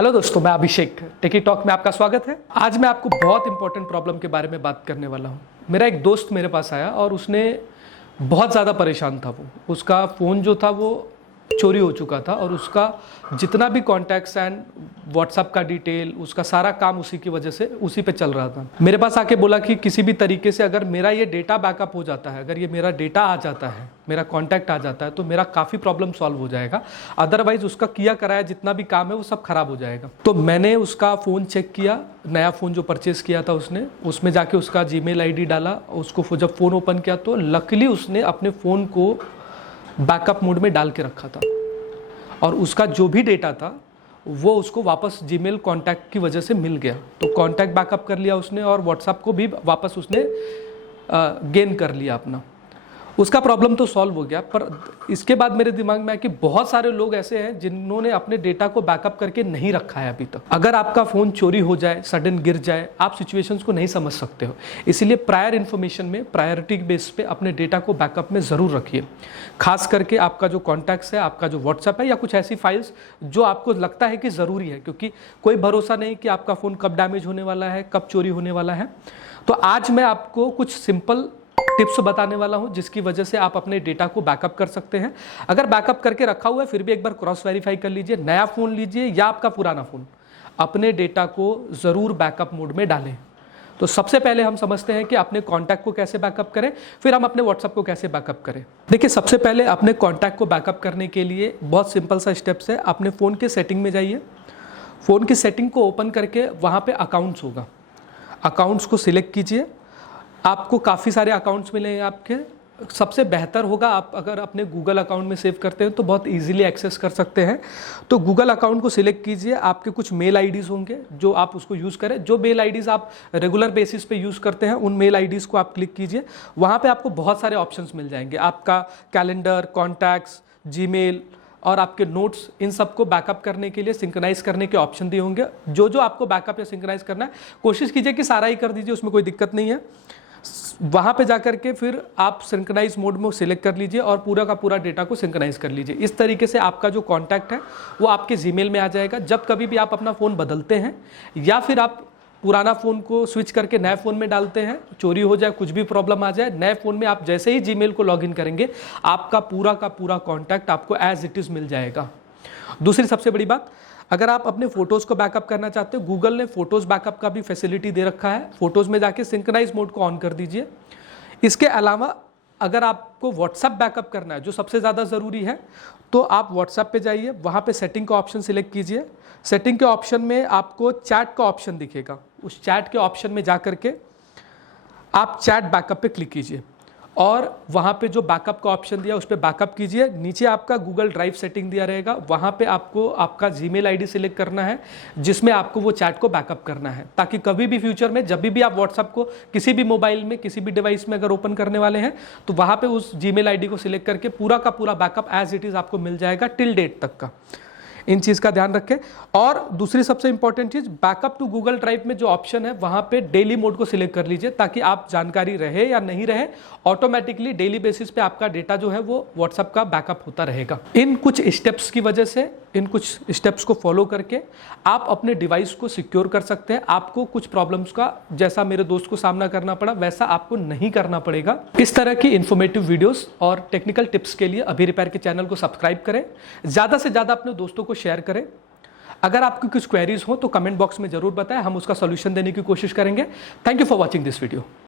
Hello दोस्तों, मैं अभिषेक टेकी talk में आपका स्वागत है। आज मैं आपको बहुत इंपॉर्टेंट प्रॉब्लम के बारे में बात करने वाला हूँ। मेरा एक दोस्त मेरे पास आया और उसने बहुत ज़्यादा परेशान था। वो उसका फ़ोन जो था वो चोरी हो चुका था और उसका जितना भी कॉन्टैक्ट्स एंड व्हाट्सएप का डिटेल, उसका सारा काम उसी की वजह से उसी पे चल रहा था। मेरे पास आके बोला कि किसी भी तरीके से अगर मेरा ये डेटा बैकअप हो जाता है, अगर ये मेरा डेटा आ जाता है, मेरा कॉन्टैक्ट आ जाता है, तो मेरा काफ़ी प्रॉब्लम सॉल्व हो जाएगा। अदरवाइज उसका किया कराया जितना भी काम है वो सब खराब हो जाएगा। तो मैंने उसका फ़ोन चेक किया, नया फ़ोन जो परचेज़ किया था उसने, उसमें जाके उसका जीमेल आईडी डाला। उसको जब फ़ोन ओपन किया तो लकीली उसने अपने फ़ोन को बैकअप मोड में डाल के रखा था और उसका जो भी डेटा था वो उसको वापस जीमेल कॉन्टैक्ट की वजह से मिल गया। तो कॉन्टैक्ट बैकअप कर लिया उसने और व्हाट्सएप को भी वापस उसने गेन कर लिया अपना। उसका प्रॉब्लम तो सॉल्व हो गया, पर इसके बाद मेरे दिमाग में आया कि बहुत सारे लोग ऐसे हैं जिन्होंने अपने डेटा को बैकअप करके नहीं रखा है अभी तक। अगर आपका फ़ोन चोरी हो जाए, सडन गिर जाए, आप सिचुएशंस को नहीं समझ सकते हो। इसीलिए प्रायर इन्फॉर्मेशन में प्रायोरिटी बेस पे अपने डेटा को बैकअप में ज़रूर रखिए। खास करके आपका जो कॉन्टैक्ट्स है, आपका जो व्हाट्सएप है या कुछ ऐसी फाइल्स जो आपको लगता है कि ज़रूरी है, क्योंकि कोई भरोसा नहीं कि आपका फ़ोन कब डैमेज होने वाला है, कब चोरी होने वाला है। तो आज मैं आपको कुछ सिंपल टिप्स बताने वाला हूं जिसकी वजह से आप अपने डेटा को बैकअप कर सकते हैं। अगर बैकअप करके रखा हुआ है फिर भी एक बार क्रॉस वेरीफाई कर लीजिए। नया फ़ोन लीजिए या आपका पुराना फ़ोन, अपने डेटा को ज़रूर बैकअप मोड में डालें। तो सबसे पहले हम समझते हैं कि अपने कॉन्टैक्ट को कैसे बैकअप करें, फिर हम अपने व्हाट्सएप को कैसे बैकअप करें। देखिए, सबसे पहले अपने कॉन्टैक्ट को बैकअप करने के लिए बहुत सिंपल सा स्टेप्स है। अपने फ़ोन के सेटिंग में जाइए। फ़ोन की सेटिंग को ओपन करके वहाँ पर अकाउंट्स होगा, अकाउंट्स को सिलेक्ट कीजिए। आपको काफ़ी सारे अकाउंट्स मिलेंगे आपके। सबसे बेहतर होगा आप अगर अपने गूगल अकाउंट में सेव करते हैं तो बहुत इजीली एक्सेस कर सकते हैं। तो गूगल अकाउंट को सिलेक्ट कीजिए। आपके कुछ मेल आईडीज़ होंगे जो आप उसको यूज़ करें। जो मेल आईडीज़ आप रेगुलर बेसिस पे यूज़ करते हैं उन मेल आईडीज़ को आप क्लिक कीजिए। वहाँ पे आपको बहुत सारे ऑप्शंस मिल जाएंगे। आपका कैलेंडर, कॉन्टैक्ट्स, जीमेल और आपके नोट्स, इन सबको बैकअप करने के लिए सिंक्रोनाइज़ करने के ऑप्शन दिए होंगे। जो जो आपको बैकअप या सिंक्रोनाइज़ करना है कोशिश कीजिए कि सारा ही कर दीजिए, उसमें कोई दिक्कत नहीं है। वहाँ पे जाकर के फिर आप सिंक्रोनाइज मोड में सिलेक्ट कर लीजिए और पूरा का पूरा डेटा को सिंक्रोनाइज कर लीजिए। इस तरीके से आपका जो कॉन्टैक्ट है वो आपके जीमेल में आ जाएगा। जब कभी भी आप अपना फ़ोन बदलते हैं या फिर आप पुराना फ़ोन को स्विच करके नए फ़ोन में डालते हैं, चोरी हो जाए, कुछ भी प्रॉब्लम आ जाए, नए फ़ोन में आप जैसे ही जीमेल को लॉगिन करेंगे आपका पूरा का पूरा कॉन्टैक्ट आपको एज इट इज़ मिल जाएगा। दूसरी सबसे बड़ी बात, अगर आप अपने फ़ोटोज़ को बैकअप करना चाहते हो, गूगल ने फ़ोटोज़ बैकअप का भी फैसिलिटी दे रखा है। फ़ोटोज़ में जाके सिंक्रोनाइज मोड को ऑन कर दीजिए। इसके अलावा अगर आपको व्हाट्सएप बैकअप करना है जो सबसे ज़्यादा ज़रूरी है, तो आप व्हाट्सएप पे जाइए, वहाँ पे सेटिंग का ऑप्शन सिलेक्ट कीजिए। सेटिंग के ऑप्शन में आपको चैट का ऑप्शन दिखेगा। उस चैट के ऑप्शन में जा करके आप चैट बैकअप पे क्लिक कीजिए और वहाँ पे जो बैकअप का ऑप्शन दिया उस पर बैकअप कीजिए। नीचे आपका गूगल ड्राइव सेटिंग दिया रहेगा, वहाँ पे आपको आपका जीमेल आईडी सिलेक्ट करना है जिसमें आपको वो चैट को बैकअप करना है, ताकि कभी भी फ्यूचर में जब भी आप व्हाट्सएप को किसी भी मोबाइल में, किसी भी डिवाइस में अगर ओपन करने वाले हैं तो वहाँ पे उस जीमेल आईडी को सिलेक्ट करके पूरा का पूरा बैकअप एज इट इज़ आपको मिल जाएगा टिल डेट तक का। इन चीज़ का ध्यान रखें। और दूसरी सबसे इंपॉर्टेंट चीज़, बैकअप टू गूगल ड्राइव में जो ऑप्शन है वहाँ पे डेली मोड को सिलेक्ट कर लीजिए, ताकि आप जानकारी रहे या नहीं रहे ऑटोमेटिकली डेली बेसिस पे आपका डेटा जो है वो व्हाट्सएप का बैकअप होता रहेगा। इन कुछ स्टेप्स की वजह से, इन कुछ स्टेप्स को फॉलो करके आप अपने डिवाइस को सिक्योर कर सकते हैं। आपको कुछ प्रॉब्लम्स का, जैसा मेरे दोस्त को सामना करना पड़ा, वैसा आपको नहीं करना पड़ेगा। इस तरह की इन्फॉर्मेटिव वीडियोस और टेक्निकल टिप्स के लिए अभी रिपेयर के चैनल को सब्सक्राइब करें, ज़्यादा से ज़्यादा अपने दोस्तों को शेयर करें। अगर आपकी कुछ क्वेरीज हो तो कमेंट बॉक्स में जरूर बताएं, हम उसका सॉल्यूशन देने की कोशिश करेंगे। Thank you for watching this video.